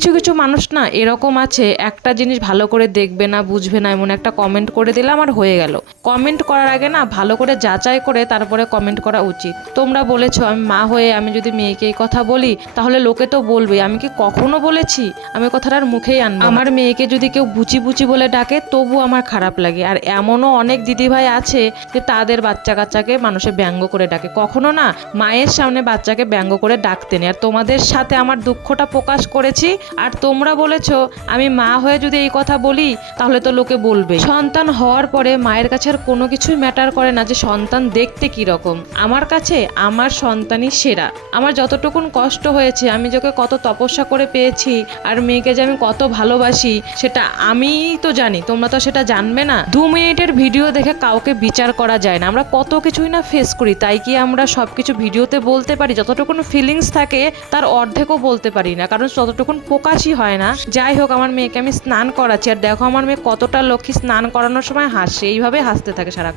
কিছু কিছু মানুষ না এরকম আছে, একটা জিনিস ভালো করে দেখবে না, বুঝবে না, এমন একটা কমেন্ট করে দিলাম আর হয়ে গেল। কমেন্ট করার আগে না ভালো করে যাচাই করে তারপরে কমেন্ট করা উচিত। তোমরা বলেছো আমি মা হয়ে আমি যদি মেয়েকে এই কথা বলি তাহলে লোকে তো বলবে, আমি কি কখনো বলেছি? আমি কথাটার মুখেই আনবো। আমার মেয়েকে যদি কেউ বুচি বুচি বলে ডাকে তবু আমার খারাপ লাগে। আর এমনও অনেক দিদিভাই আছে যে তাদের বাচ্চা কাচ্চাকে মানুষে ব্যঙ্গ করে ডাকে। কখনো না মায়ের সামনে বাচ্চাকে ব্যঙ্গ করে ডাকতে নেই। আর তোমাদের সাথে আমার দুঃখটা প্রকাশ করেছি, আর তোমরা বলেছো আমি মা হয়ে যদি এই কথা বলি তাহলে তো লোকে বলবে। সন্তান হওয়ার পরে মায়ের কাছে আর কোনো কিছুই ম্যাটার করে না যে সন্তান দেখতে কি রকম। আমার কাছে আমার সন্তানই সেরা। আমার যতটুকুন কষ্ট হয়েছে, আমি যাকে কত তপস্যা করে পেয়েছি, আর মেয়েকে যে আমি কত ভালোবাসি সেটা আমিই তো জানি, তোমরা তো সেটা জানবে না। 2 মিনিটের ভিডিও দেখে কাউকে বিচার করা যায় না। আমরা কত কিছুই না ফেস করি, তাই কি আমরা সবকিছু ভিডিওতে বলতে পারি? যতটুকুন ফিলিংস থাকে তার অর্ধেকও বলতে পারি না, কারণ ততটুকুন প্রকাশই হয় না। যাই হোক, আমার মেয়েকে আমি স্নান করাচ্ছি, আর দেখো আমার মেয়ে কতটা লক্ষ্মী, স্নান করানোর সময় হাসে, এইভাবে হাসতে থাকে সারা।